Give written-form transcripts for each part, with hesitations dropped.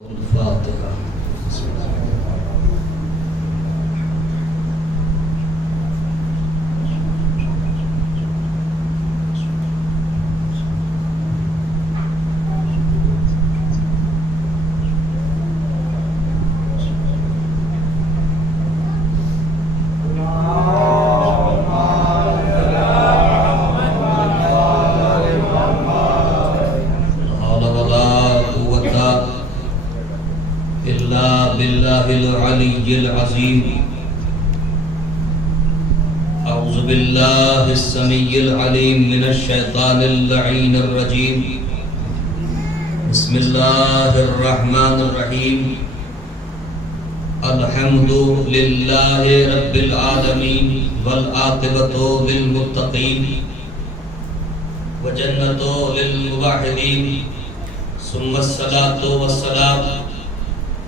الفاتحة. العلي العظيم. أعوذ بالله السميع العليم من الشيطان اللعين الرجيم. بسم الله الرحمن الرحيم. الحمد لله رب العالمين والعاقبة للمتقين وجنة للموحدين ثم الصلاة والسلام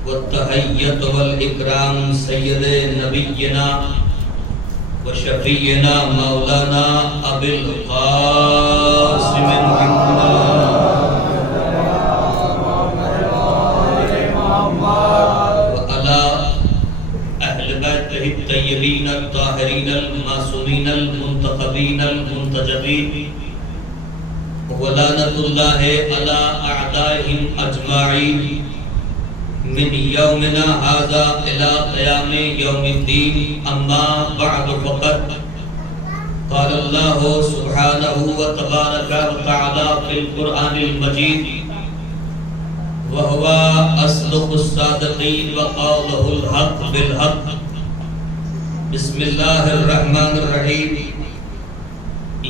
والتحية والإكرام سيد نبينا وشفينا مولانا أبي القاسم محمد وعلى أهل بيته الطيبين الطاهرين المعصومين المنتخبين المنتجبين ولعنة الله على أعدائهم أجمعين من يومنا هذا إلى قيام يوم الدين. أما بعد فقد قال الله سبحانه وتبارك وتعالى في القرآن المجيد وهو أصدق الصادقين وقوله الحق بالحق. بسم الله الرحمن الرحيم.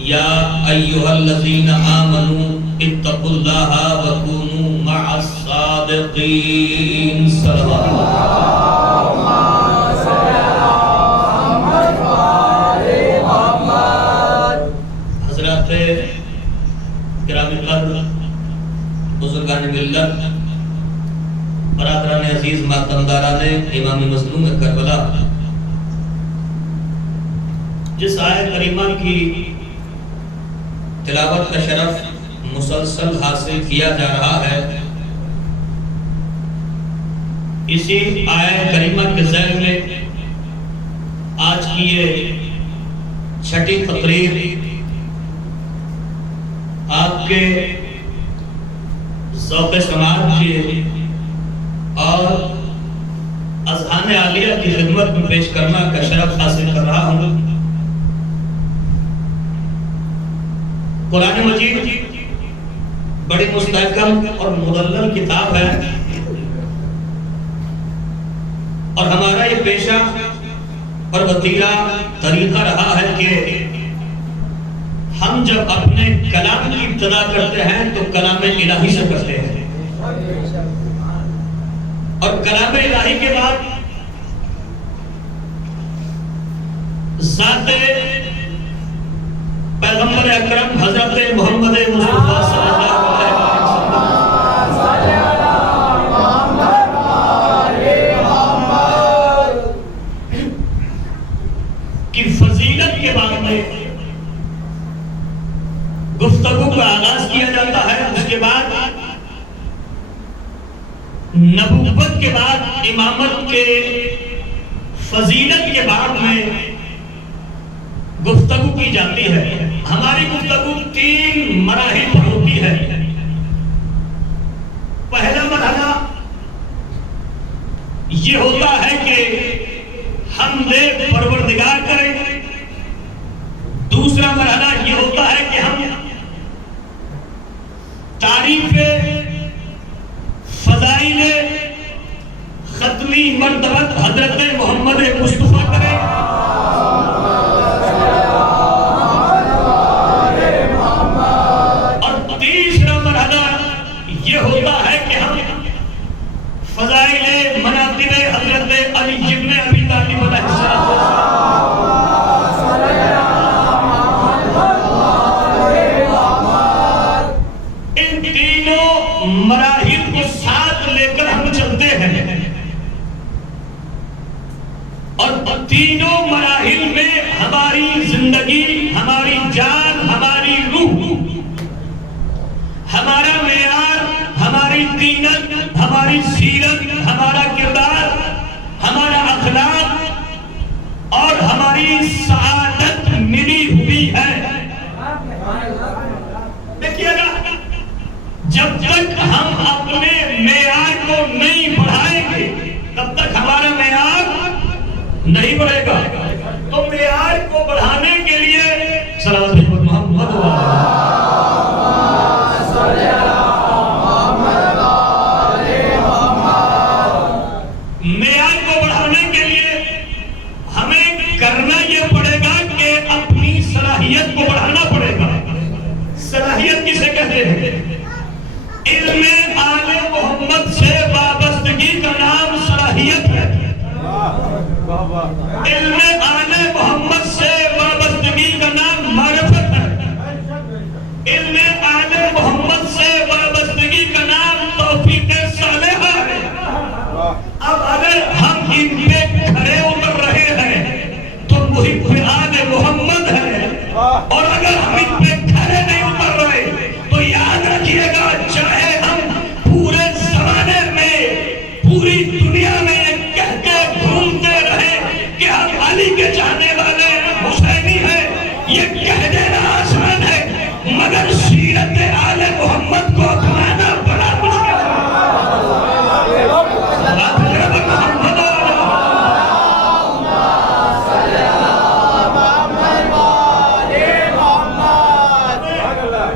يا أيها الذين آمنوا اتقوا الله وكونوا مع الصادقين. صلوات حضرات کرام قدر، بزرگان ملت، برادران عزیز، ماتمداران امام مظلوم کربلا، جس آیت کریمہ کی تلاوت کا شرف مسلسل حاصل کیا جا رہا ہے، اسی آیت کریمہ کے ذیل میں آج کی یہ چھٹی تقریر آپ کے ذوق سماعت کے اور اذہان عالیہ کی خدمت میں پیش کرنا کا شرف حاصل کر رہا ہوں۔ قرآن مجید بڑی مستحکم اور مدلل کتاب ہے، اور ہمارا یہ پیشہ اور وتیرہ طریقہ رہا ہے کہ ہم جب اپنے کلام کی ابتدا کرتے ہیں تو کلام الہی سے کرتے ہیں، اور کلام الہی کے بعد ذات پیغمبر اکرم حضرت محمد مصطفیٰ صلی اللہ علیہ وسلم کی فضیلت کے بارے میں گفتگو کا آغاز کیا جاتا ہے۔ اس کے بعد نبوت کے بعد امامت کے فضیلت کے بارے میں گفتگو کی جاتی ہے۔ ہماری گفتگو 3 مراحل پر ہوتی ہے۔ پہلا مرحلہ یہ ہوتا ہے کہ حمد پروردگار کریں، دوسرا مرحلہ یہ ہوتا ہے کہ ہم تعریف فضائل ختمی مرتبت حضرت محمد مصطفیٰ کریں، ہوتا ہے کہ ہم فضائل مناقب حضرت علی ابن ابی طالب علیہ السلام ان تینوں مراحل کو ساتھ لے کر ہم چلتے ہیں، اور تینوں مراحل میں ہماری زندگی، ہماری جان، ہماری روح، ہمارا معیار، ہماری دینت، ہماری سیرت، ہمارا کردار، ہمارا اخلاق اور ہماری سعادت ملی ہوئی ہے۔ دیکھیے گا، جب تک ہم اپنے معیار کو نہیں بڑھائیں گے تب تک ہمارا معیار نہیں بڑھے گا۔ تو معیار کو بڑھانے کے لیے صلوات محمد معیار کو بڑھانے کے لیے ہمیں کرنا یہ پڑے گا کہ اپنی صلاحیت کو بڑھانا پڑے گا۔ صلاحیت کسے کہتے ہیں؟ علم آل محمد سے وابستگی کا نام صلاحیت ہے۔ علم آل محمد سے وابستگی کا نام معرفت ہے۔ علم آل محمد سے وابستگی کا نام توفیق صالحہ ہے۔ اب اگر ہم ان پہ کھڑے اتر رہے ہیں تو محب آل محمد ہے، اور اگر ہم ان پہ کھڑے نہیں اتر رہے تو یاد رکھیے گا، چاہے ہم پورے زمانے میں، پوری دنیا میں یہ کہہ کے گھومتے رہے کہ ہم علی کے چاہنے والے حسینی ہیں، یہ کہہ دینا آسان ہے، مگر سیرت آل محمد کو اپنانا بڑا مشکل ہے۔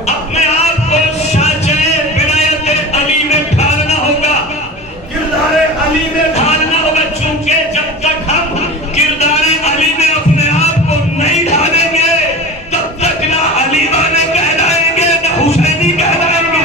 اپنے آپ کو سانچے ولایت علی میں ڈھالنا ہوگا، کردار علی میں ڈھالنا ہوگا، چونکہ جب تک ہم کردار علی میں اپنے آپ کو نہیں ڈھالیں گے تب تک نہ علی والے کہلائیں گے نہ حسینی کہلائیں گے۔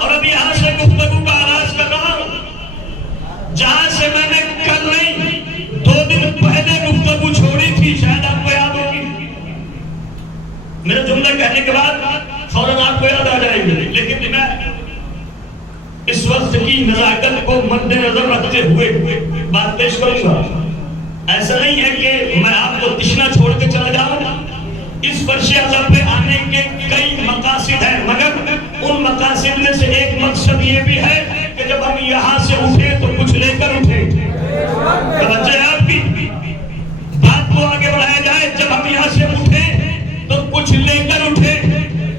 اور اب یہاں سے گفتگو کا آغاز کر رہا ہوں جہاں سے میں نے کل نہیں 2 دن پہلے گفتگو چھوڑی تھی، شاید آپ کو یاد ہوگی۔ میرے جملہ کہنے کے بعد فوراً آپ کو یاد آ جائے گی، لیکن میں اس وقت کی نزاکت کو مد نظر رکھتے ہوئے بات پیش کروں گا۔ ایسا نہیں ہے کہ میں آپ کو تشنا چھوڑ کے چلا جاؤں، اس فرش اعظم پہ آنے کے کئی مقاصد ہیں، مگر ان مقاصد میں سے ایک مقصد یہ بھی ہے کہ جب ہم یہاں سے اٹھے تو کچھ لے کر اٹھے۔ توجہ ہے آپ کی بات کو آگے بڑھایا جائے، جب ہم یہاں سے اٹھے تو کچھ لے کر اٹھے۔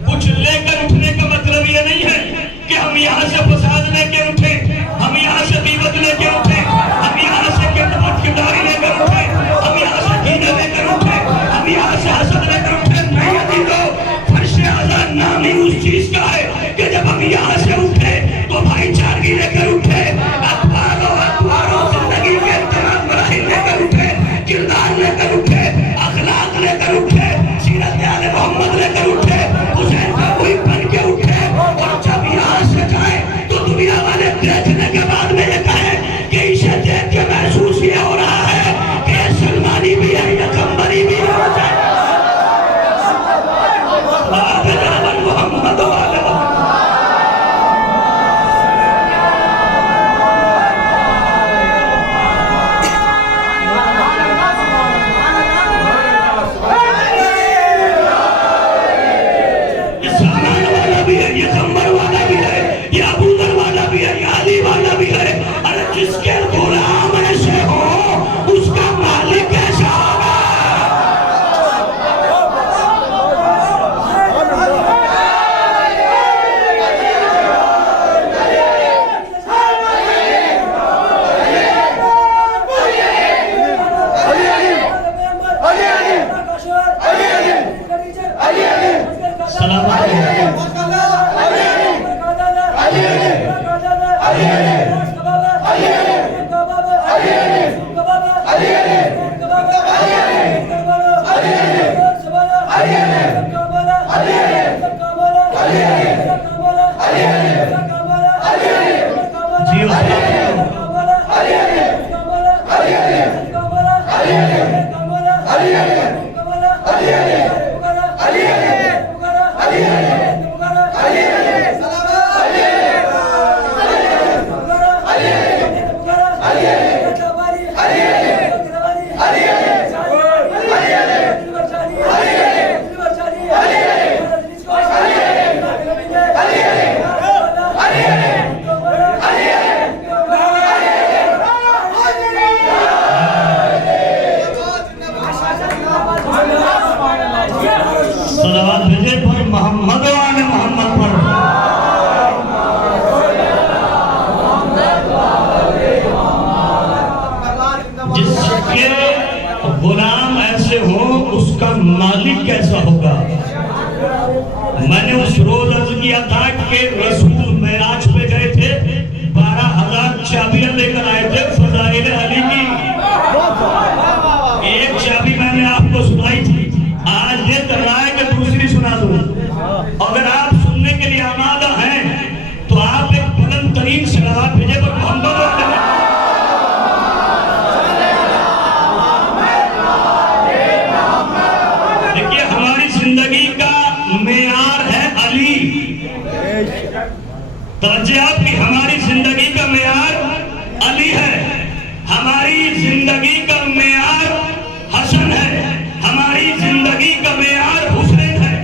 کچھ لے کر اٹھنے کا مطلب یہ نہیں ہے کہ ہم یہاں سے فساد لے کے اٹھے، ہم یہاں سے غیبت لے کے اٹھے، ہم یہاں سے بدکرداری لے کر اٹھے، ہم یہاں سے کینہ لے کر اٹھے، ہم یہاں سے حسد لے کر اٹھے۔ نہیں عزیزو، فرش اعظم نام ہی اس چیز کا ہے کہ جب ہم یہاں سے اٹھے تو بھائی چارگی لے کر اٹھے، اخباروں زندگی کے تمام مراحل لے کر اٹھے، کردار لے کر اٹھے، اخلاق لے کر اٹھے، سیرت آل محمد لے کر اٹھے، حسین کا کوئی بن کے اٹھے، اور جب یہاں سے جائیں تو دنیا والے دیکھنے کے بعد میں یہ کہیں کہ اسے دیکھ کے محسوس یہ ہو رہا ہے کہ سلمانی بھی ہے یا کمبری بھی ہے۔ محمد صلوات بھیجے پر محمد و آل محمد پر. جس کے غلام ایسے ہوں اس کا مالک کیسا ہوگا. میں نے اس روز عرض کیا تھا کہ رسول معراج پہ گئے تھے, 12,000 چابیاں لے کر آئے تھے فضائل علی کی. ایک چابی میں نے آپ کو سنائی تھی, آج یہ کر رہا ہے کہ دوسری سنا دوں. اگر آپ سننے کے لیے آمادہ ہیں تو آپ ایک بلند ترین صلوات بھیجے پر محمد و دیکھیے ہماری زندگی کا معیار ہے علی. توجہ آپ کی, ہماری زندگی کا معیار علی ہے, ہماری زندگی کا معیار حسن ہے, ہماری زندگی کا معیار حسین ہے,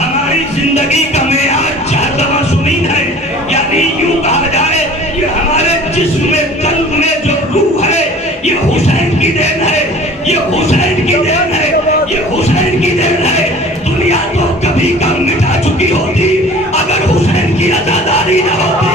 ہماری زندگی کا معیار چہتا معصومین ہے. یعنی یوں کہا جائے یہ ہمارے جسم میں قلب میں جو روح ہے یہ حسین کی دین ہے, یہ حسین کی دین ہے, یہ حسین کی دین ہے. دنیا تو کبھی کم مٹا چکی ہوتی اگر حسین کی عزاداری نہ ہوتی.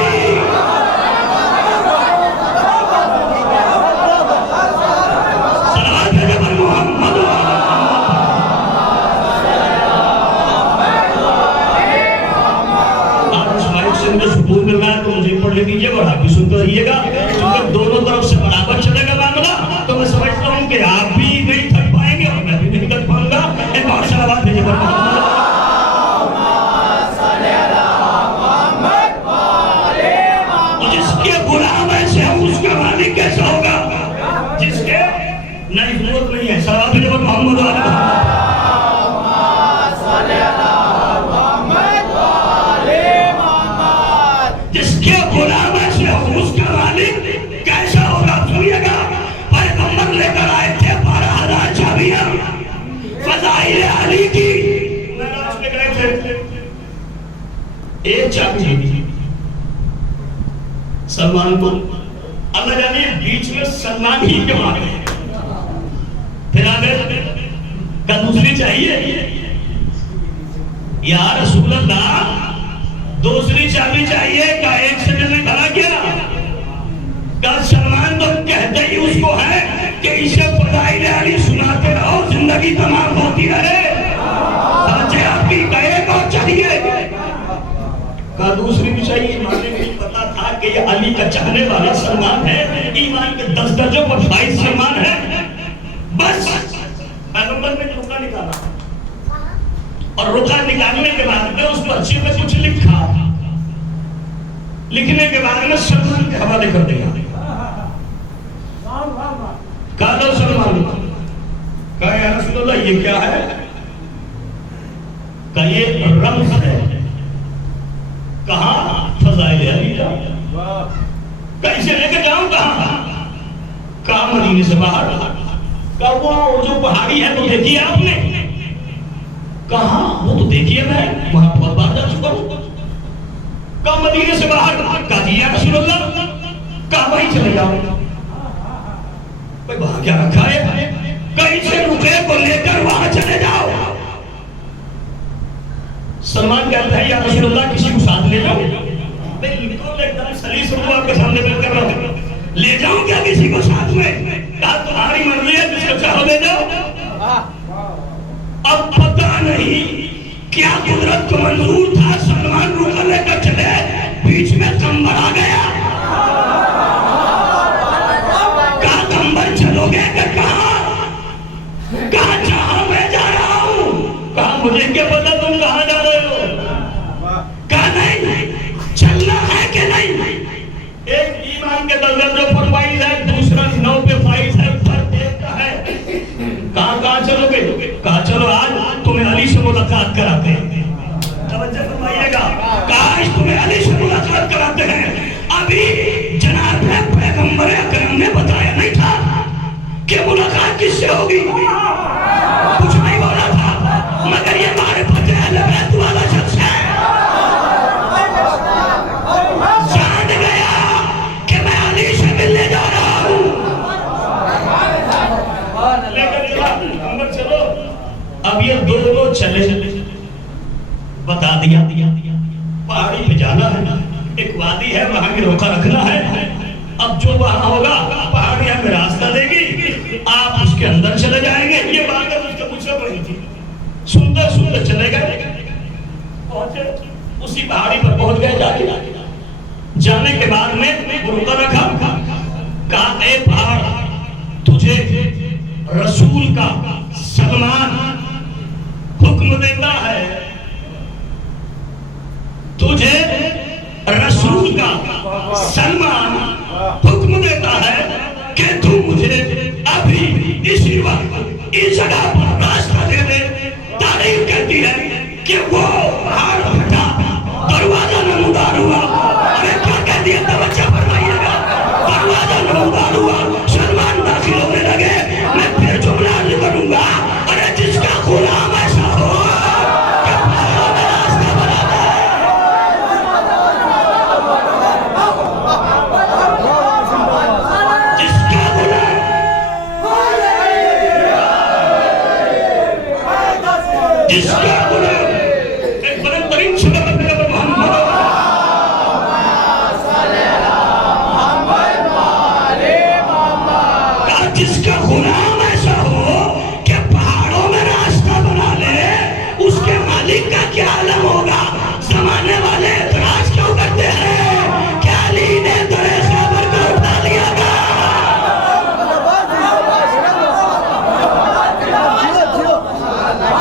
سکون مل رہا ہے تو مجھے پڑھ لے دیجیے اور آپ بھی سنتے رہیے گا, کیونکہ دونوں طرف سے برابر چلے گا معاملہ. تو میں سمجھتا ہوں کہ آپ بھی نہیں تھک پائیں گے اور میں بھی نہیں تھک پاؤں گا. ایک اور صلوات بھیجیے پر محمد. جس کے غلام ایسے ہیں اس کا مالک کیسا ہوگا, جس کے نہیں ضرورت نہیں ہے. صلوات بھیجیے پر محمد و آل محمد. غلام ایسے ہو اس کا مالک کیسا ہوگا. سنیے گا, پیغمبر لے کر آئے تھے 12,000 چابیاں فضائل علی کی. معراج پہ گئے تھے, ایک چابی دی سلمان کو. اللہ جانے بیچ میں سلمان ہی کیوں آ گئے. پھر آگے کیا دوسری چاہیے یا رسول اللہ, دوسری چابی چاہیے. کا ایک سیکنڈ میں کھڑا کیا کا سلمان تو کہتے ہی اس کو ہے کہ اسے فضائل علی سناتے رہو زندگی تمام ہوتی رہے. آپ کی کا ایک اور چاہیے, کا دوسری بھی چاہیے. مجھے نہیں پتا تھا کہ یہ علی کا چاہنے والا سلمان ہے, ایمان کے 10 درجوں پر فائز سلمان ہے. بس پیغمبر نے رکا نکالا اور رکا نکالنے کے بعد میں اس کو اچھے میں کچھ لکھا, لکھنے کے بعد میں سلمان کے حوالے کر دیا. کہا لو سلمان, کہا یا رسول اللہ یہ کیا ہے. کہا یہ رمز ہے. کہاں فضائل علی جا. کہا اسے لے کے جاؤں کہاں. کہا مدینے سے باہر. کہا وہ جو پہاڑی ہے وہ دیکھی آپ نے. کہاں وہ تو دیکھیے میں وہاں بہت بار جا چکا ہوں. کہا مدینے سے باہر. کہا جی یا رسول اللہ. کہا وہیں چلے جاؤ. بھئی وہاں کیا رکھا ہے. کہیں سے رکے کو لے کر وہاں چلے جاؤ. سلمان کہتا ہے یا رسول اللہ کسی کو ساتھ لے جاؤ. بالکل ایک دم سلیس ہوں آپ کے سامنے بل کر رہا ہوں, لے جاؤں کیا کسی کو ساتھ میں. کہا تمہاری مرضی ہے جس کو چاہو لے جاؤ. اب پتہ نہیں کیا قدرت کو منظور تھا, سلمان رکا لے کر چلے, بیچ میں کمبر آ گیا. کہا کمبر چلو گے کہ کہاں. کہا جہاں میں جا رہا ہوں. کہا مجھے کیا پتا تم کہاں جا رہے ہو. کہا نہیں چلنا ہے کہ نہیں. ایک ایمان کے درجوں پر فائز ہے, دوسرا 9 پہ فائز ہے, فرق ایک کا ہے. کہاں چلو گے. کہا چلو آج تمہیں علی سے ملاقات کراتے ہیں. توجہ فرمائیے گا, کاش تمہیں علی سے ملاقات کراتے ہیں. ابھی جناب پیغمبر اکرم نے بتایا نہیں تھا کہ ملاقات کس سے ہوگی. کچھ نہیں بولا تھا مگر یہ معرفت اہل بیت والا شخص ہے. جان گیا کہ میں علی سے ملنے جا رہا ہوں. لیکن چلو اب یہ دونوں چلے بتا دیا پہاڑی پہ جانا ہے، ایک وادی ہے وہاں کی روکا رکھنا ہے، اب جو وہاں ہوگا پہاڑی ہمیں راستہ دے گی، آپ اس کے اندر چلے جائیں گے۔ یہ بات ہے مجھ کو پوچھنا پڑی تھی، سنتے سنتے چلے گئے، پہنچے اسی پہاڑی پر پہنچ گئے۔ جانے کے بعد میں روکا رکھا، کہا اے پہاڑ تجھے رسول کا سلمان حکم دیتا ہے، تجھے رسول کا سلمان حکم دیتا ہے کہ تو مجھے ابھی اسی وقت اس جگہ پر راستہ دے دے۔ تاریخ کہتی ہے کہ وہ پہاڑ پھٹا، دروازہ نمودار ہوا۔ ہمیں کیا کہہ دیا؟ توجہ فرمائیے گا، دروازہ نمودار ہوا، سلمان داخل ہونے لگے۔ میں پھر جملہ عرض کروں گا، ارے جس کا غلام ایسا ہو کہ پہاڑوں میں راستہ بنا دے، جس کا غلام، جس کا غلام، ایک بلند ترین شباب محمد جس کا غلام ایسا ہو کہ پہاڑوں میں راستہ بنا لے، اس کے مالک کا کیا عالم ہوگا؟ زمانے والے اعتراض کیوں کرتے ہیں کہ علی نے در خیبر کو اٹھا لیا گا؟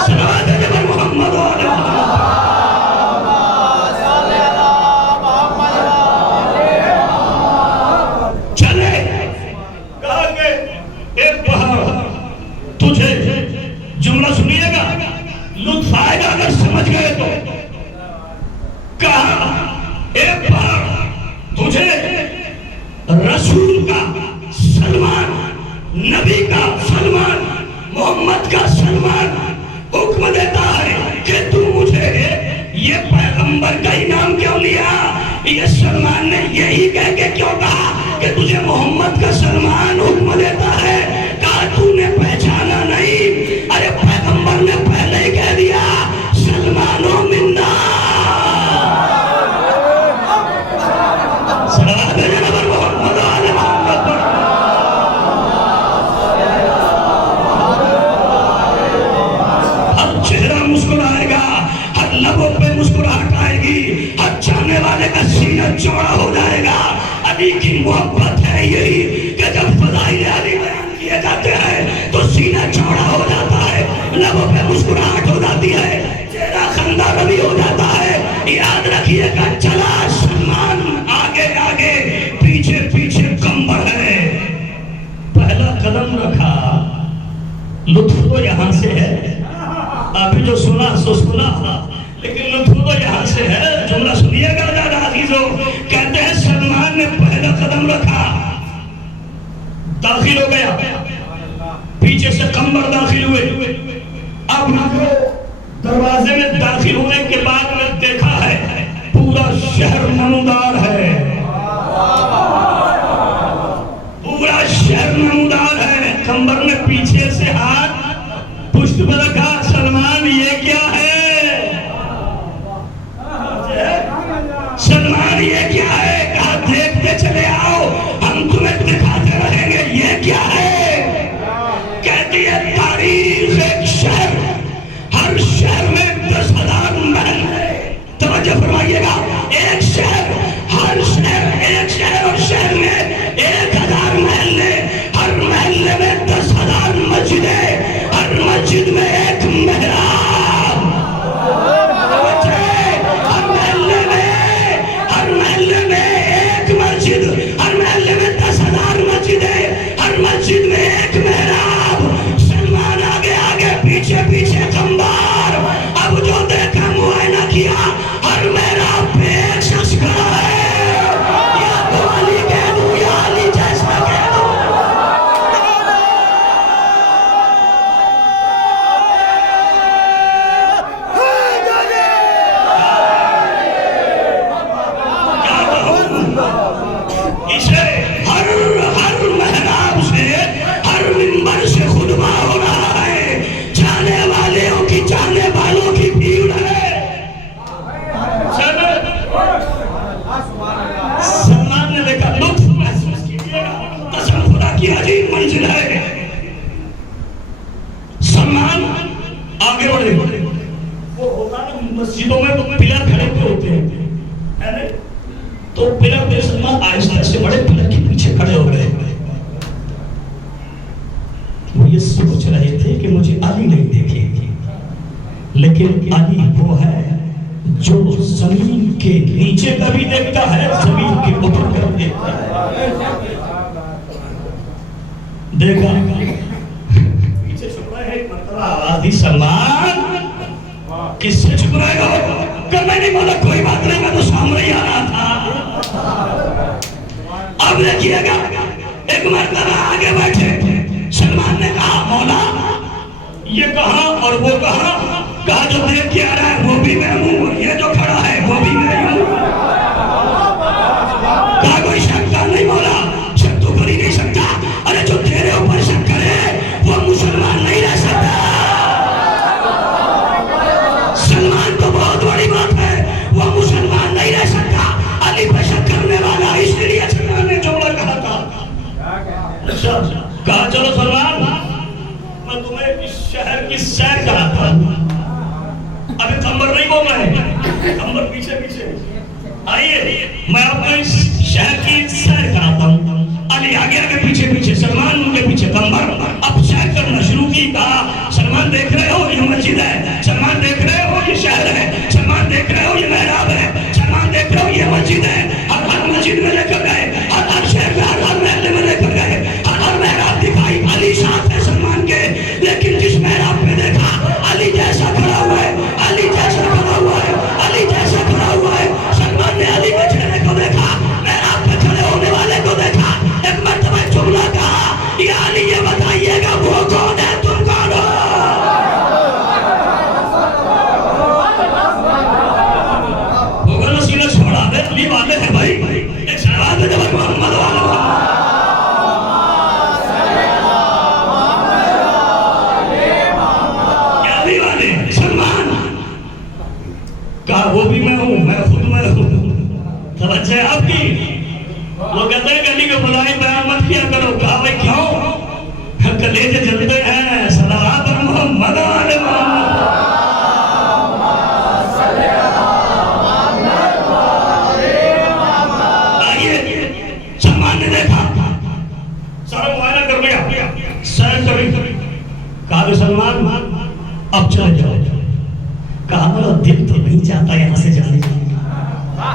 صلوات جبر محمد علیہ چلے، کہا کہ ایک پہاڑ تجھے، جملہ سنیے گا لطف آئے گا اگر سمجھ گئے تو، کہا ایک پہاڑ تجھے رسول کا سلمان، نبی کا سلمان، محمد کا سلمان حکم دیتا ہے کہ تو مجھے یہ پیغمبر کا انعام کیوں لیا؟ یہ سلمان نے یہی کہہ کے کیوں کہا کہ تجھے محمد کا سلمان حکم دیتا ہے؟ کہا تو نے پہچانا نہیں؟ ارے پیغمبر نے پہلے ہی کہہ دیا سلمانو منا۔ صلوات جناب محمد علیہ محمد پر ہر چہرہ مسکرائے گا، ہر لبوں پہ مسکراہٹ آئے گی، ہر چاہنے والے کا سینہ چوڑا ہو جائے گا۔ علی کی محبت ہے یہی کہ جب فضائل علی بیان کیے جاتے ہیں تو سینہ چوڑا ہو جاتا ہے، لبوں پہ مسکراہٹ ہو جاتی ہے، چہرہ خندہ روی ہو جاتا ہے۔ یاد رکھیے گا چلا سلمان آگے آگے، پیچھے پیچھے کمبر ہے۔ پہلا قدم رکھا، لطف تو یہاں سے ہے، ابھی جو سنا سو سنا، لیکن لطف تو یہاں سے ہے۔ جملہ سنیے گا زیادہ عزیزوں، کہتے ہیں سلمان نے پہلا قدم رکھا، داخل ہو گیا، پیچھے سے کمبر داخل ہوئے۔ اب دروازے میں داخل ہونے کے بعد میں دیکھا ہے پورا شہر نمودار ہے، پورا شہر نمودار ہے۔ کمبر نے پیچھے سے ہاتھ پشت پر رکھا، سلمان یہ کیا ہے؟ سلمان یہ کیا ہے؟ کہا دیکھتے چلے آؤ، ہم تمہیں دکھاتے رہیں گے یہ کیا ہے۔ کہتی ہے تاریخ ایک شہر، ہر شہر میں 10,000 محل ہے۔ توجہ فرمائیے گا، ایک شہر، ہر شہر، ایک شہر اور شہر میں 1,000 محلے، ہر محلے میں 10,000 مسجدیں، ہر مسجد میں ایک محراب، ہر محلے میں ایک مسجد، ہر محلے میں 10,000 مسجدیں، ہر مسجد میں ایک محراب۔ سلمان آگے آگے پیچھے پیچھے کمبار، اب جو دیکھا معائنہ کیا، ہر محراب پہ ایک شخص کھڑا ہے۔ یا تو علی کہہ دوں یا علی جیسا کہہ دوں، اسے ہر محراب سے، ہر منبر سے خطبہ ہو رہا ہے۔ جانے والے آگے بڑھے. وہ ہوتا نا مسجدوں میں پلر کھڑے ہوئے ہوتے ہیں تو پلر پہ سلمان آہستہ سے بڑے پلر کے پیچھے کھڑے ہو گئے. وہ یہ سوچ رہے تھے کہ مجھے علی نہیں دیکھے گی، لیکن علی وہ ہے جو زمین کے نیچے کا بھی دیکھتا ہے، زمین کے اوپر کا بھی دیکھتا ہے. دیکھا پیچھے چھپ رہے ہیں، مرتبہ آواز دی سلمان کس سے چھپ رہے گا؟ کہ میں نہیں بولا کوئی بات نہیں، میں تو سامنے ہی آ رہا تھا. اب دیکھیے گا ایک مرتبہ آگے بیٹھے سلمان نے کہا مولا یہ کہاں اور وہ کہاں؟ کہا جو دیکھ کے آ رہا ہے وہ بھی میں ہوں اور یہ جو کھڑا ہے وہ بھی میں ہوں. کہا کوئی شک کا نہیں مولا، شک تو کر ہی نہیں سکتا. ارے جو تیرے اوپر شک کرے وہ مسلمان نہیں رہ سکتا. سلمان تو بہت بڑی بات ہے، وہ مسلمان نہیں رہ سکتا. علی پہ شک کرنے والا، اس لیے سلمان نے جملہ کہا تھا. کہا چلو سلمان میں تمہیں اس شہر کی سیر کراتا ہوں. ابھی کمبر نہیں بول رہے، کمبر پیچھے پیچھے آئیے، میں آپ کو اس شہر کی سیر کراتا ہوں. علی آگے آگے پیچھے پیچھے، سلمان ان کے پیچھے. کمبر اب سیر کرنا شروع کی. کہا سلمان دیکھ رہے ہو یہ مسجد ہے، سلمان دیکھ رہے ہو یہ شہر ہے، سلمان دیکھ رہے ہو یہ محراب ہے، سلمان دیکھ رہے ہو یہ مسجد ہے. ہر مسجد میں لے کر گئے، ہر شہر میں ہر محلے میں لے کر گئے، ہر محراب دکھائی. علی ساتھ ہے سلمان کے، لیکن جس محراب پہ دیکھا علی جیسا کھڑا ہوا ہے، علی جیسا کھڑا ہوا ہے، علی جیسا کھڑا ہوا ہے. سلمان نے علی کے چہرے کو دیکھا، محراب پہ کھڑے ہونے والے کو دیکھا. ایک مرتبہ جملہ کہا یا علی یہ بتائیے گا وہ کون ہے، تم کون ہو؟ وہ گلو سینہ چھوڑا دے، علی والے ہیں بھائی. ایک سلوات دے جب محمد والے وہ بھی میں ہوں، میں خود میں ہوں. توجہ آپ کی. وہ کہتے ہیں گلی کو بلائی بیان مت کیا کرو. کہا بھائی کیوں؟ کلیجے جلتے ہیں. صلوات محمد علیہ محمد. آئیے سلمان نے دیکھا، سارا معائنہ کر لیا، سیر کری. کہا کہ سلمان اب چلے جاؤ. کہا میرا دل تو نہیں چاہتا یہاں سے جانے کا،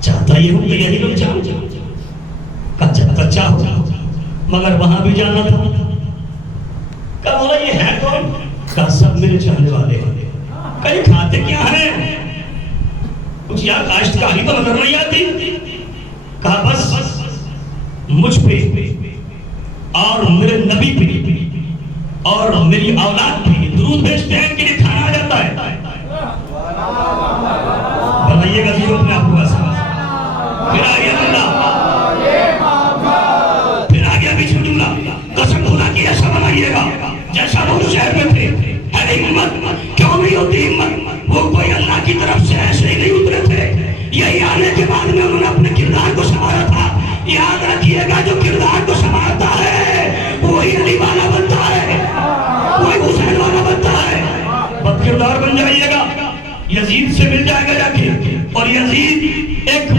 چاہتا یہ ہوں کہ یہی لوگ جاؤ. کہا جب تک چاہو مگر وہاں بھی جانا تھا. کہا بولا یہ ہے کون؟ کہا سب میرے چاہنے والے ہیں. کہیں کھاتے کیا ہیں؟ کچھ یہاں کاشتکاری تو نظر نہیں آتی. کہا بس مجھ پہ اور میرے نبی پہ اور میری اولاد پہ درود بھیجتے ہیں کہ کھانا آ جاتا ہے. بتائیے گا ضرور اپنے آپ کو ایسا. پھر آ گیا جملہ، پھر آ گیا بیچ میں جملہ. قسم خدا کی ایسا بنائیے گا جیسا وہ شہر میں تھے. ارے ہمت کیوں نہیں ہوتی ہمت؟ وہ کوئی اللہ کی طرف سے ایسے ہی نہیں اترے تھے. یہی آنے کے بعد میں انہوں نے اپنے کردار کو سنبھالا تھا. یاد رکھیے گا جو کردار کو سنبھالتا ہے وہی علی والا بنتا ہے، وہی حسین والا بنتا ہے. بد کردار بن جائیے گا، یزید سے مل جائے گا جا کے. اور یزید ایک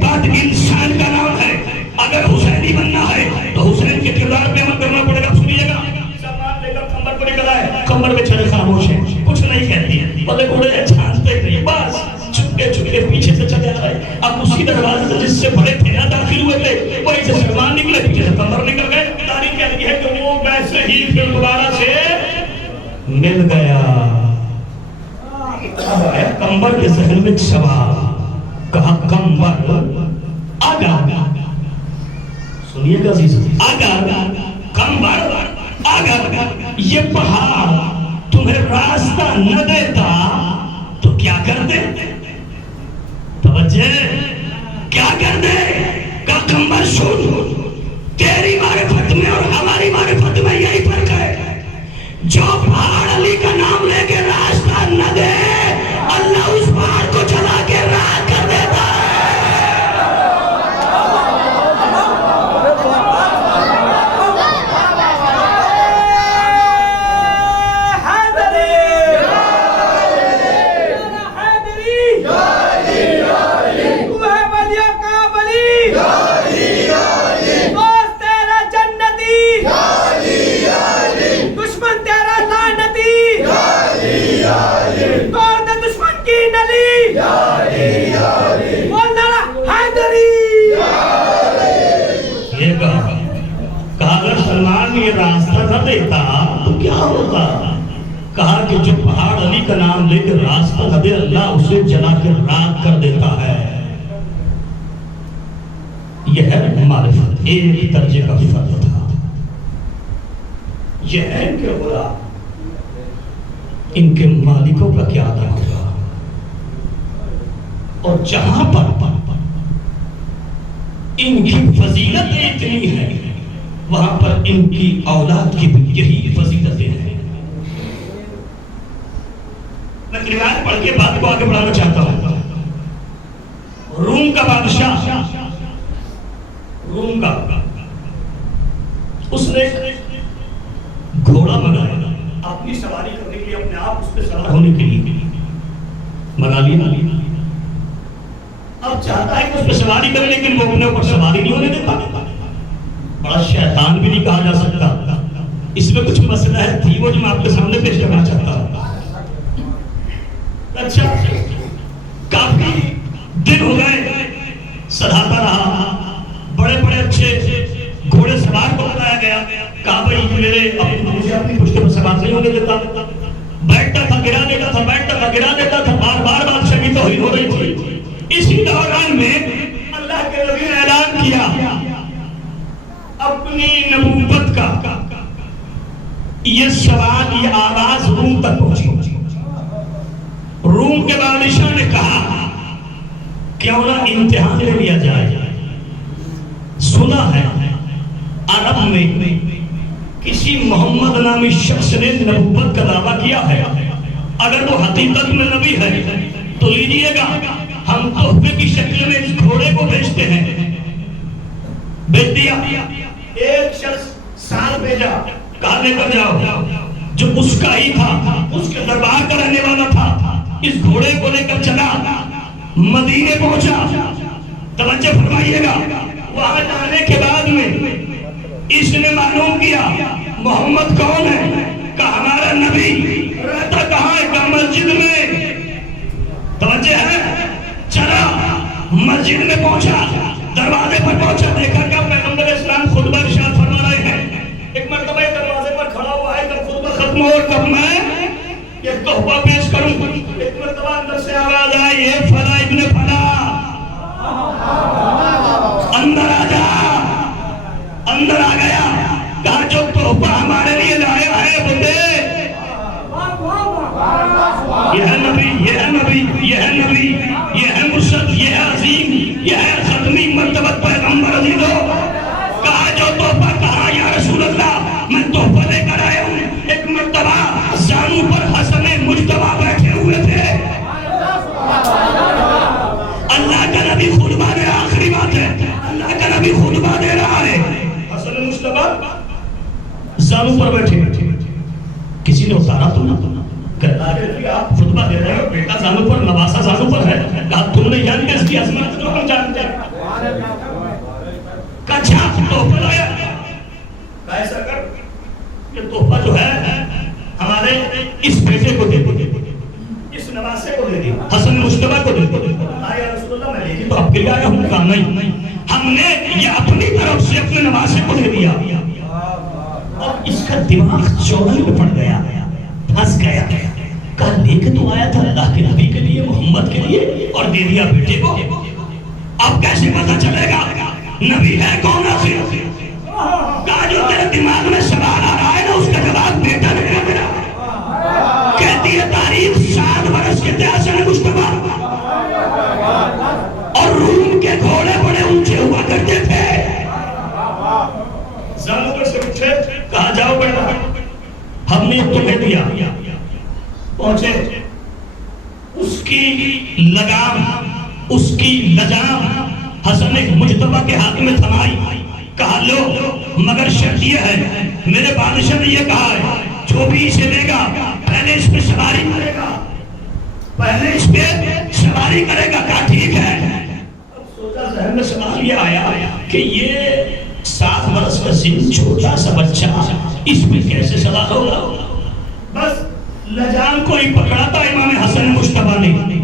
بد انسان کا نام ہے. اگر حسینی بننا ہے تو حسین کے کردار پہ عمل کرنا پڑے گا. سنیے گا سلمان لے کر کمبر کو نکلا ہے، کمبر میں چھڑے خاموش ہیں، کچھ نہیں کہتی ہے. بڑے بوڑھے چھانتے نہیں، بس چھپکے چھپکے پیچھے سے چلے آ رہے. اب اسی دروازے سے جس سے بڑے تھے داخل ہوئے تھے وہیں سے سلمان نکلے، پیچھے سے کمبر نکل گئے. تاریخ کہتی ہے کہ وہ ویسے ہی پھر دوبارہ سے مل گیا. کمبر کے ذہن میں سوال. کہا کمبر اگر، سنیے گا اگر کمبر اگر یہ پہاڑ تمہیں راستہ نہ دیتا تو کیا کر دے؟ توجہ، کیا کر دے؟ کہ کمبر سن، تیری معرفت میں اور ہماری معرفت میں یہی فرق ہے. جو پہاڑ علی کا نام لے کے راستہ نہ دے اللہ اس پہاڑ کو چلا کے راہ کر دیتا ہے. یہ کہا اگر سلمان یہ راستہ نہ دیتا تو کیا ہوتا؟ کہا کہ جو پہاڑ علی کا نام لے کے راستہ نہ دے اللہ اسے جلا کے راک کر دیتا ہے. یہ ہے معرفت. ایک درجے کا فرق تھا. یہ ہے ان کے بولا ان کے مالکوں کا کیا عدم ہوگا. اور جہاں پر ان کی فضیلتیں اتنی ہیں وہاں پر ان کی اولاد کی بھی یہی فضیلتیں ہیں. میں روایت پڑھ کے بات کو آگے بڑھانا چاہتا ہوں. روم کا بادشاہ روم کا اس نے گھوڑا منگایا اپنی سواری کرنے کے لیے, اپنے آپ اس پہ سوار ہونے کے لیے منگا لیا. اب چاہتا ہے کہ اس پہ سواری کرے لیکن وہ اپنے اوپر سواری نہیں ہونے دیتا. بڑا شیطان بھی نہیں کہا جا سکتا. اس میں کچھ مسئلہ ہے تھی وہ جو میں آپ کے سامنے پیش کرنا چاہتا ہوں. اچھا کافی دن ہو گئے سدھاتا رہا. بڑے بڑے اچھے گھوڑے سوار کو بتایا گیا. کہا بھائی میرے مجھے اپنی پشت پر سوار نہیں ہونے دیتا. بیٹھتا تھا گرا دیتا تھا, بیٹھتا تھا گرا دیتا تھا. بار بار بادشاہ کی توہین ہو رہی تھی. اسی دوران میں اللہ کے نبی نے اعلان کیا اپنی نبوت کا. یہ سوال یہ آواز روم تک پہنچی. روم کے بادشاہ نے کہا کیوں نہ امتحان لے لیا جائے. سنا ہے عرب میں کسی محمد نامی شخص نے نبوت کا دعویٰ کیا ہے. اگر وہ حقیقت میں نبی ہے تو لیجئے گا ہم تحفے کی شکل میں اس گھوڑے کو بیچتے ہیں. بیچ دیا. ایک شخص سال بھیجا, کہا لے کر جاؤ. جو اس کا ہی تھا, اس کے دربار کا رہنے والا تھا, اس گھوڑے کو لے کر چلا مدینے پہنچا. توجہ فرمائیے گا. وہاں جانے کے بعد میں اس نے معلوم کیا محمد کون ہے. کہا ہمارا نبی. رہتا کہاں ہے؟ کہا مسجد میں. توجہ ہے. چلا مسجد میں پہنچا, دروازے پر پہنچا, دیکھا کہ پیغمبر اسلام خطبہ ارشاد فرما رہے ہیں. ایک مرتبہ دروازے پر کھڑا ہوا ہے, کب خطبہ ختم ہو اور کب میں یہ تحفہ پیش کروں. ایک مرتبہ اندر سے آواز آئی ہے فلا ابن فلا, اندر آ جا. اندر آ گیا. کہا جو تحفہ ہمارے لیے لایا ہے بندے, یہ ہے نبی, یہ ہے نبی, یہ ہے نبی, یہ ہے مرشد, یہ ہے عظیم, یہ ہے ختمی مرتبت پیغمبر عزیزو. کہا جو تحفہ, کہا یا رسول اللہ میں تحفہ لے کر آیا ہوں. ایک مرتبہ زانو پر حسن مجتبی بیٹھے ہوئے تھے. اللہ کا نبی خطبہ دے, آخری بات ہے, اللہ کا نبی خطبہ دے رہا ہے. حسن مجتبی زانو پر بیٹھے. کسی نے اتارا تو نہ آپ خطبہ دے رہے ہو, بیٹا زانو پر, نواسا زانو پر ہے. کہا تم نے یاد کس کی عظمت کو ہم جانتے ہیں. کہا اچھا تحفہ لایا. کہا ایسا کر یہ تحفہ جو ہے ہمارے اس بیٹے کو دے دے, اس نواسے کو دے دے, حسن مجتبی کو دے دے. یا رسول اللہ میں لیکن تو آپ کے لیے آیا ہوں. کہا نہیں, ہم نے یہ اپنی طرف سے اپنے نواسے کو دے دیا. اور اس کا دماغ چوہل میں پڑ گیا, پھنس گیا. کہا لے کے تو آیا تھا اللہ کے نبی کے لیے, محمد کے لیے, اور دے دیا بیٹے کو. اب کیسے پتہ چلے گا نبی ہے کون آخر. کہا جو تیرے دماغ میں سوال آ رہا ہے نا اس کا جواب بیٹا نہیں ہے میرا. کہتی ہے تاریخ 7 برس کے تھے حسن مجتبی, اور روم کے گھوڑے بڑے اونچے ہوا کرتے تھے. زانو پر سے اٹھے, کہا جاؤ بیٹا ہم نے تمہیں دیا. پہنچے, اس کی لگام, اس کی لجام حسن مجتبی کے ہاتھ میں تھمائی. کہا لو, مگر شرط یہ ہے میرے بادشاہ نے یہ کہا ہے جو بھی اسے دے گا پہلے اس پہ سواری کرے گا, پہلے اس پہ سواری کرے گا. کہا ٹھیک ہے. اب سوچا ذہن میں سوال یہ آیا کہ یہ 7 برس کا سن چھوٹا سا بچہ اس پہ کیسے سوار ہوگا. بس لجام کو ہی پکڑا تھا امام حسن مجتبی نے.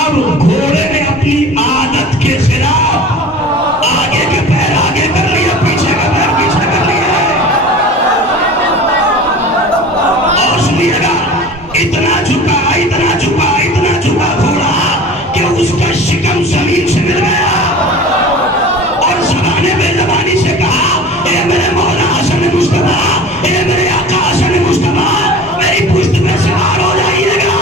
اب گھوڑے نے اپنی عادت کے خلاف آگے کے پیر آگے کر لیا، پیچھے کا پیر پیچھے کر لیا، اور سنیے گا اتنا جھکا اتنا جھکا اتنا جھکا گھوڑا کہ اس کا شکم زمین سے مل گیا، اور زبانے بے زبانی سے کہا اے میرے مولا حسن مصطفیٰ، اے میرے آقا حسن مصطفیٰ، میری پشت پہ سوار ہو جائیے گا۔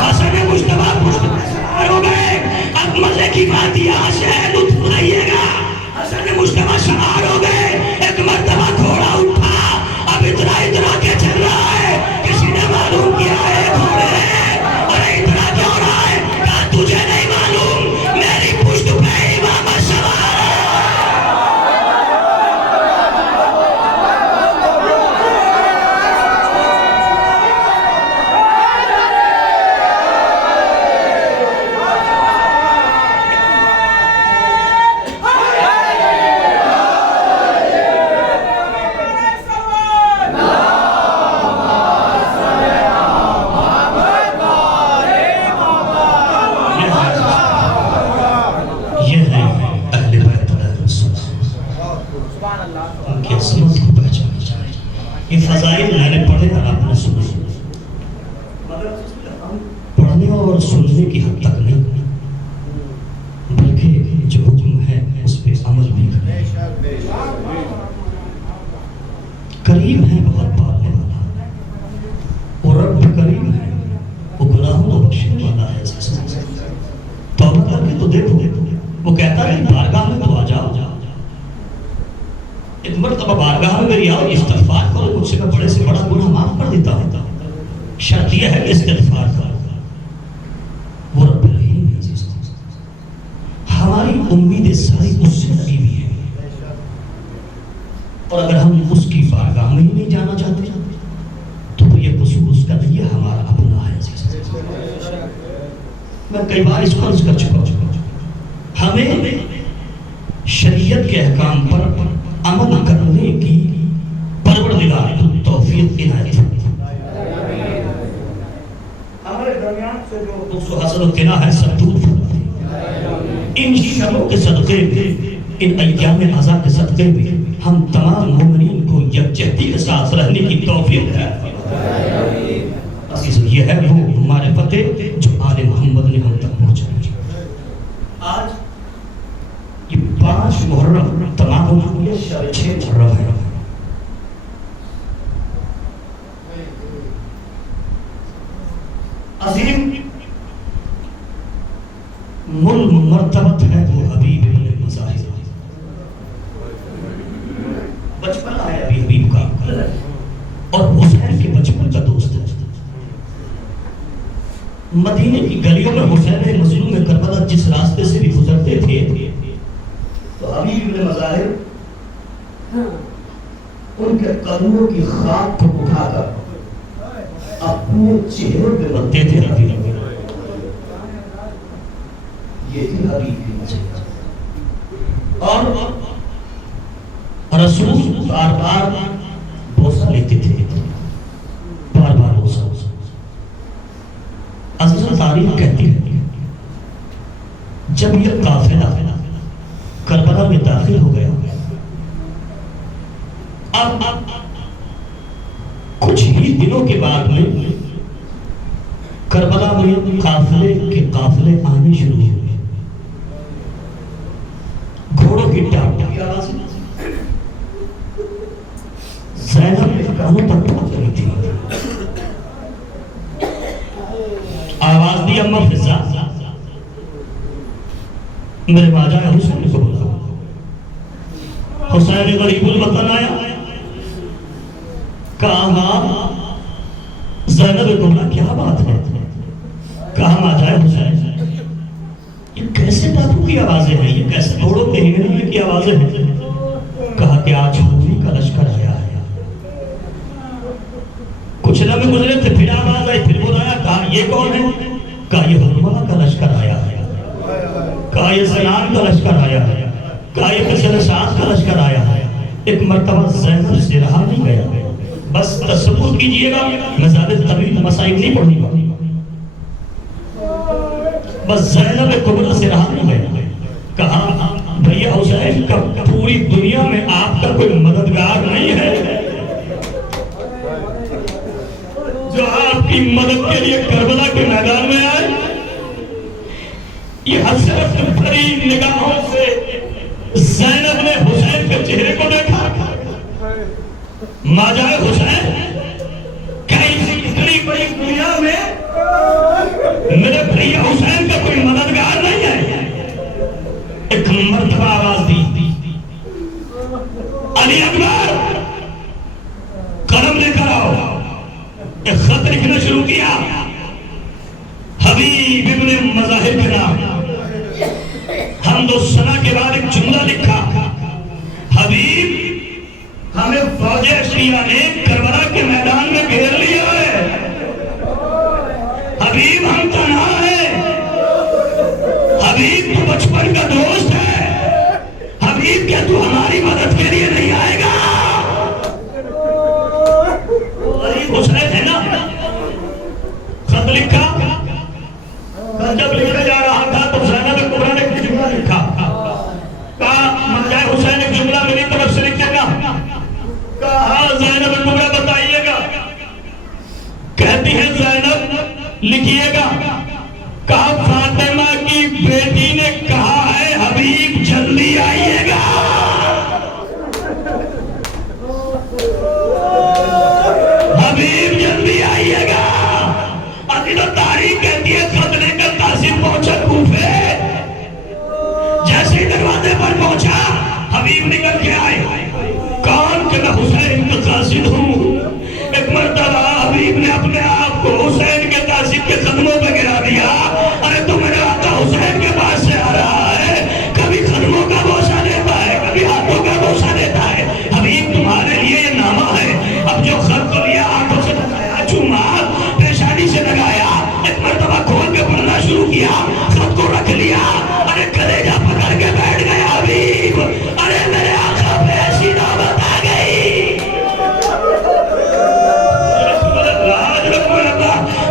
حسن مصطفیٰ پشت پہ سوار ہو گئے۔ اب مزے کی بات یہاں سے ہے، لطف اٹھائیے گا۔ حسن مصطفیٰ سوار ہو گئے، ایک مرتبہ گھوڑا اٹھا، اب اتنا اتنا کے چل رہا ہے، کسی نے معلوم کیا ہے گھوڑے ہے، ارے اتنا کیوں رہا ہے؟ کہا تجھے نہیں معلوم، میری پشت پہ امام سوار ہے۔ یہ فضائل میں نے پڑھے اور آپ نے سنے، مگر پڑھنے اور سننے کی حد تک نہیں، بلکہ جو حکم ہے اس پہ عمل بھی کریں۔ کریم ہے، بہت پالنے والا، اور رب کریم ہے، وہ گناہوں کو بخشنے والا ہے۔ توبہ کر کے تو دیکھو، وہ کہتا ہے بارگاہ میں تو آ جاؤ، ایک مرتبہ بارگاہ میں میری آؤ، استغفار کرو، مجھ سے میں بڑے سے بڑا گناہ معاف کر دیتا ہوں۔ شرط یہ ہے کہ استغفار کرو، وہ رب رحیم ہے، ہماری امیدیں ساری اس سے لگی ہوئی ہیں، اور اگر ہم اس کی بارگاہ میں ہی نہیں جانا چاہتے تو یہ قصور اس کا نہیں ہے، ہمارا اپنا ہے۔ میں کئی بار اس کو عرض کر چکا ہوں، ہمیں شریعت کے احکام پر عمل کرنے کی پروردگار کو توفیق عنایت فرمائے۔ ہمارے درمیان سے جو بغض و حسد و کینہ ہے سب دور فرمائے۔ ان شبوں کے صدقے میں، ان ایام عزا کے صدقے میں ہم تمام مومنین کو یکجہتی کے ساتھ رہنے کی توفیق ہے۔ عزیز یہ ہے وہ معرفت جو آل محمد نے ہم تک پہنچائی۔ آج یہ 5 محرم تمام ہوئی ہے، 6 محرم ہے۔ عظیم مل مرتبت ہے وہ حبیب ابن مظاہر، بچپن ہے ابھی حبیب کا، اور حسین کے بچپن کا دوست ہے۔ مدینے کی گلیوں میں حسین مظلوم کربلا جس راستے سے بھی گزرتے تھے تو حبیب ابن مظاہر ان کے قدموں کی خاک کو اٹھا کر اپنے چہرے پہ رکھتے تھے۔ یہ تھی حبیب ابن مظاہر، اور رسول بار بار بوسہ لیتے تھے، بار بار بوسہ۔ عزیز تاریخ کہتی ہے جب یہ قافلہ کربلا میں داخل ہو گیا، اب کچھ ہی دنوں کے بعد میں کربلا میں قافلے آنے شروع ہوئے، گھوڑوں کی ٹاپ ٹاپ کی آواز، زینب کے کانوں تک پہنچ رہی تھی۔ آواز دی اما فضا، میرے باجا حسین کو بولا، حسین غریب الوطن آیا۔ کہا ماں، زینب کو بولا کیا بات ہے؟ کہا ماں جائے حسین، یہ کیسے ڈاکو کی آوازیں ہیں، یہ کیسے گھوڑوں کے ہلنے کی آوازیں ہیں؟ کہا کہ آج ہوری کا لشکر آیا ہے۔ کچھ لمحے گزرے تھے، پھر آواز آئی، پھر بلایا، کہا یہ کون ہے؟ کہا یہ حرملہ کا لشکر آیا ہے۔ کہا یہ زنان کا لشکر آیا ہے۔ کہا یہ کسر ساز کا لشکر آیا ہے۔ ایک مرتبہ زینب سے رہا نہیں گیا۔ بس تصور کیجئے گا، میں زیادہ طویل مسائل نہیں پڑھوں گا، بس زینب کبریٰ سے رہا نہیں ہے. کہا بھیا حسین کا پوری دنیا میں آپ کا کوئی مددگار نہیں ہے جو آپ کی مدد کے لیے کربلا کے میدان میں آئے. یہ حسرت بھری نگاہوں سے زینب نے حسین کے چہرے کو دیکھا. ماجائے حسین اتنی بڑی دنیا میں میرے بھیا حسین کا کوئی مددگار نہیں ہے. ایک مرتبہ آواز دی علی اکبر قلم لے کر آؤ. ایک خط لکھنا شروع کیا حبیب ابن مظاہر کے نام. حمد و ثنا کے بعد ایک جملہ لکھا حبیب ہمیں فوج اشریہ نے کربلا کے میدان میں گھیر لیا ہے. حبیب ہم تنہا ہیں. حبیب تو بچپن کا دوست ہے. حبیب کیا تو ہماری مدد کے لیے نہیں آئے گا؟ حسین ہے نا خط لکھا. جب لکھا جا رہا تھا تو زینب کبریٰ نے ایک جملہ لکھا. کہا ماجائے حسین ایک جملہ میری طرف سے لکھے گا. کہا زینب کبریٰ بتائیے گا. کہتی ہے زینب لکھیے گا. کہا فاطمہ کی بیٹی نے کہا ہے حبیب جلدی آئیے گا. حبیب جلدی آئیے گا. ابھی تو تاریخ کہتی ہے خط لے کر قاسم پہنچا کوفے. جیسے دروازے پر پہنچا حبیب نکل کے آئے. کون کہ میں حسین کا قاصد ہوں. ایک مرتبہ حبیب نے اپنے آپ کو حسین کے قاصد کے قدموں پہ گرا دیا. ارے تو میرا آقا حسین کے پاس سے آ رہا ہے. کبھی قدموں کا بوسہ دیتا ہے کبھی ہاتھوں کا بوسہ دیتا ہے. حبیب تمہارے لیے یہ نامہ ہے. اب جو خط کو لیا ہاتھوں سے لگایا چوما پیشانی سے لگایا. ایک مرتبہ کھول کے پڑھنا شروع کیا. خط کو رکھ لیا. ارے کلیجہ پکڑ کے بیٹھ گیا حبیب. ارے میرے آقا پہ ایسی نوبت آ گئی.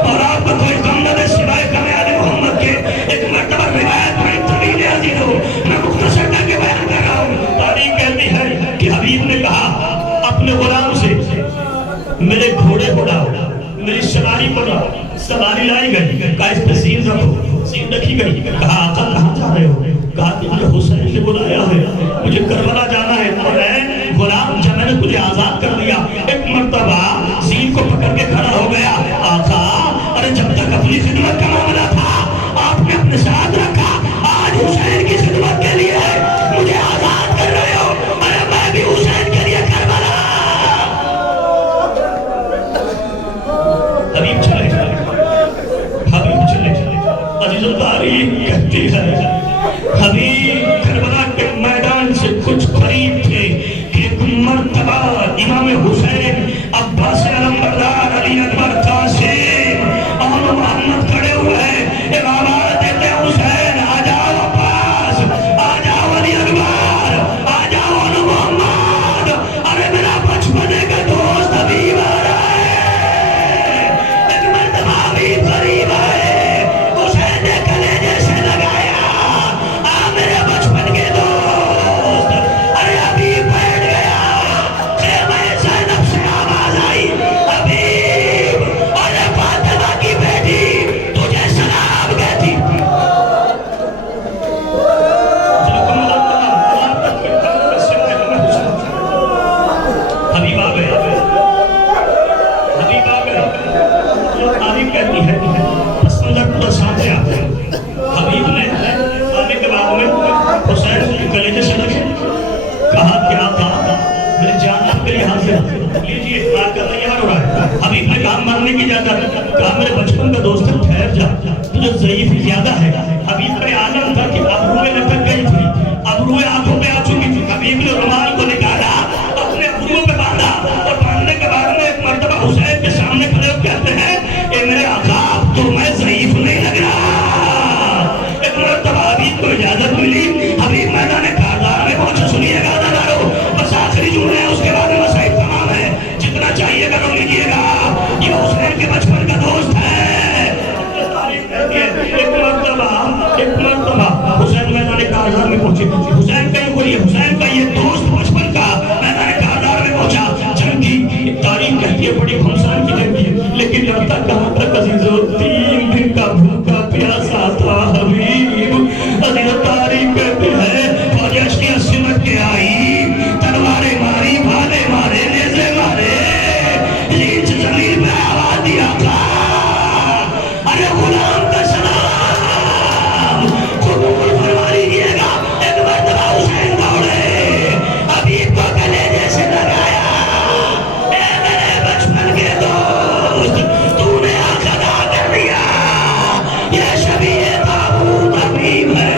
اور آپ کو کوئی کم نہ دے سوائے کمیاد محمد کے. ایک مرتبہ روایت بڑی طویل ہے عزیزو. میں مختصر کر کے بیان کر رہا ہوں. تاریخ کہتی ہے کہ حبیب نے کہا اپنے غلام سے میرے گھوڑے کو لاؤ میری سواری کو لاؤ. سواری لائی گئی. کہا اس پہ سین رکھو. سین رکھی گئی. کہا آقا کہاں جا رہے ہو؟ کہا کہ مجھے حسین نے بلایا ہے مجھے کربلا جانا ہے. اور اے غلام جب میں نے تجھے آزاد کر دیا. ایک مرتبہ سین کو پکڑ کے کھڑا ہو گیا. آقا ارے جب تک اپنی خدمت کا معاملہ تھا آپ نے اپنے ساتھ رکھا. آج حسین کی خدمت کے لیے مجھے آزاد کر رہے ہو. ارے میں بھی حسین کے لیے کربلا. حبیب چلے حبیب چلے. عزیز تاریخ کہتی ہے حبیب کربلا کے میدان سے کچھ قریب تھے کہ ایک مرتبہ امام حسین عباس علمبردار علی اکبر قاسم اور محمد کھڑے ہوئے ہیں. ایک آواز دیتے حسین آ جاؤ عباس آ جاؤ علی اکبر آ جاؤ محمد. ارے میرا بچپنے کا دوست حبیب آ رہا ہے. ایک مرتبہ حبیب قریب آئے. حسین نے کلیجے سے لگایا آ میرے بچپن کے دوست. ارے حبیب بیٹھ گیا. خیمہ زینب سے آواز آئی حبیب ارے فاطمہ کی بیٹی تجھے سلام کہتی. حبیب آ گئے. حبیب آ گئے. تاریخ کہتی ہے بس منظر پورا سامنے آتے ہیں. حبیب نے آنے کے بعد میں حسین کے کلیجے سے لگے. کہا کیا تھا میرے جان آپ کے لیے حاضر لیجیے آپ کا تیار ہو رہا ہے. حبیب نے کہا مرنے کی اجازت. کہا میرے بچپن کا دوست ہے ٹھہر جا تجھے ضعیف زیادہ ہے. حبیب کا عالم تھا کہ ابروئے لٹک گئی تھی ابروئے آنکھوں پہ آ چکی تھی. حبیب نے رومال کو نکالا اپنے ابروؤں پہ باندھا اور باندھنے کے بعد میں ایک مرتبہ حسین کے سامنے کھڑے ہو کہتے ہیں اے میرے آقا اب تو میں ضعیف نہیں لگ رہا. ایک مرتبہ حبیب کو اجازت ملی. حبیب میدان کارزار میں پہنچے. سنیے گا ادارو بس آخری جملے ہیں اس کے بعد میں مسائل تمام ہے. جتنا چاہیے گا لوگ لیجیے گا. یہ حسین کے بچپن کا دوست ہے. کرتی ہے. ایک مرتبہ حسین میدان کارزار میں پہنچے. حسین کا یہ بولیے حسین کا یہ دوست بچپن کا میدان کارزار میں پہنچا. جنگ کی تاریخ کہتی ہے بڑی گھمسان کی جنگ ہے، لیکن لڑتا کہاں تک عزیزو 3 دن کا بھوکا پیاسا تھا حبیب. عزیزو تاریخ کہتی ہے فوجش کی سمٹ کے آئی، تلواریں ماری، بھالے مارے، نیزے مارے، لینچ زمین پہ آواز دیا تھا ارے غلام کا سلام قبول فرما لیجیے گا. ایک مرتبہ حسین دوڑے، حبیب کو گلے جیسے لگایا. اے میرے بچپن کے دوست، تو نے حق ادا کر دیا. یہ شبیہ تابوت حبیب ہے.